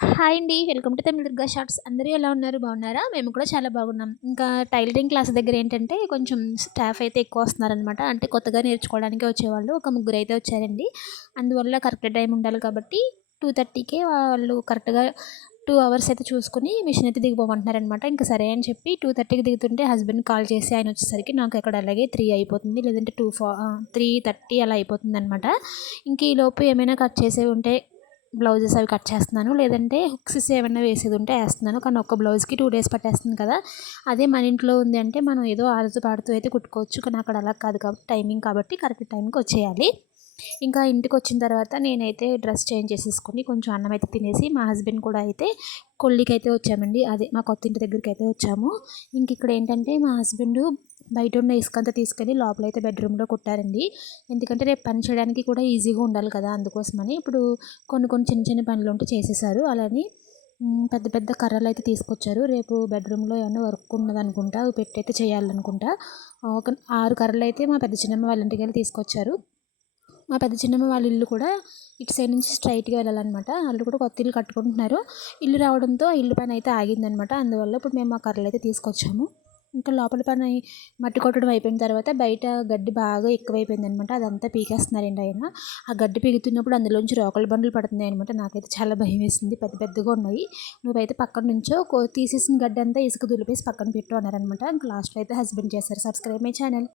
Hi అండి. Welcome to Tamil Durga shorts. అందరూ ఎలా ఉన్నారు? బాగున్నారా? మేము కూడా చాలా బాగున్నాం. ఇంకా టైలరింగ్ క్లాస్ దగ్గర ఏంటంటే కొంచెం స్టాఫ్ అయితే ఎక్కువ వస్తున్నారనమాట. అంటే కొత్తగా నేర్చుకోవడానికి వచ్చేవాళ్ళు ఒక ముగ్గురైతే వచ్చారండి. అందువల్ల కరెక్ట్ టైం ఉండాలి కాబట్టి 2:30కే వాళ్ళు కరెక్ట్‌గా 2 అవర్స్ అయితే చూసుకొని మిషన్ అయితే దిగిపోమంటున్నారనమాట. ఇంక సరే అని చెప్పి 2:30కి దిగుతుంటే హస్బెండ్‌కి కాల్ చేసి ఆయన వచ్చేసరికి నాకు అక్కడ అలాగే 3 అయిపోతుంది. లేదంటే 3:30 అలా అయిపోతుందనమాట. ఇంక ఈలోపు ఏమైనా కట్ చేసేవి ఉంటే బ్లౌజెస్ అవి కట్ చేస్తున్నాను. లేదంటే హుక్స్ ఏమన్నా వేసేది ఉంటే ఏస్తున్నాను. కానీ ఒక్క బ్లౌజ్‌కి 2 డేస్ పట్టేస్తుంది కదా! అదే మన ఇంట్లో ఉంది అంటే మనం ఏదో ఆడుతూ పాడుతూ అయితే కుట్టుకోవచ్చు. కానీ అక్కడ అలా కాదు కాబట్టి టైమింగ్ కాబట్టి కరెక్ట్ టైంకి వచ్చేయాలి. ఇంకా ఇంటికొచ్చిన తర్వాత నేనైతే డ్రెస్ చేంజ్ చేసేసుకొని కొంచెం అన్నం అయితే తినేసి మా హస్బెండ్ కూడా అయితే కొల్లికైతే వచ్చామండి. అదే మా కొత్త ఇంటి దగ్గరికైతే వచ్చాము. ఇంక ఇక్కడ ఏంటంటే మా హస్బెండు బయట ఉన్న ఇసుకంతా తీసుకెళ్ళి లోపలైతే బెడ్రూమ్‌లో కుట్టారండి. ఎందుకంటే రేపు పని చేయడానికి కూడా ఈజీగా ఉండాలి కదా! అందుకోసమని ఇప్పుడు కొన్ని కొన్ని చిన్న చిన్న పనులుంటే చేసేసారు. అలాని పెద్ద పెద్ద కర్రలైతే తీసుకొచ్చారు. రేపు బెడ్రూమ్‌లో ఏమన్నా వర్క్ ఉన్నదనుకుంటా అవి పెట్టయితే చేయాలనుకుంటా. ఒక 6 కర్రలైతే మా పెద్ద చిన్నమ్మ వాళ్ళ ఇంటికెళ్ళి తీసుకొచ్చారు. మా పెద్ద చిన్నమ్మ వాళ్ళ ఇల్లు కూడా ఇటు సైడ్ నుంచి స్ట్రైట్‌గా వెళ్ళాలనమాట. ఆళ్ళు కూడా కొత్త ఇల్లు కట్టుకుంటున్నారు. ఇల్లు రావడంతో ఆ ఇల్లు పని అయితే ఆగిందనమాట. అందువల్ల ఇప్పుడు మేము ఆ కర్రలైతే తీసుకొచ్చాము. ఇంకా లోపల పని మట్టి కొట్టడం అయిపోయిన తర్వాత బయట గడ్డి బాగా ఎక్కువైపోయిందనమాట. అదంతా పీకేస్తున్నారండి ఆయన. ఆ గడ్డి పీకుతున్నప్పుడు అందులోంచి రోకలి బండలు పడుతున్నాయనమాట. నాకైతే చాలా భయమేసింది. పెద్ద పెద్దగా ఉన్నాయి. "నువ్వైతే పక్కన నుంచో తీసేసిన గడ్డంతా ఇసుక దులిపేసి పక్కన పెట్టు" అన్నారనమాట. ఇంక లాస్ట్‌లో అయితే హస్బెండ్ చేశారు. Subscribe my channel.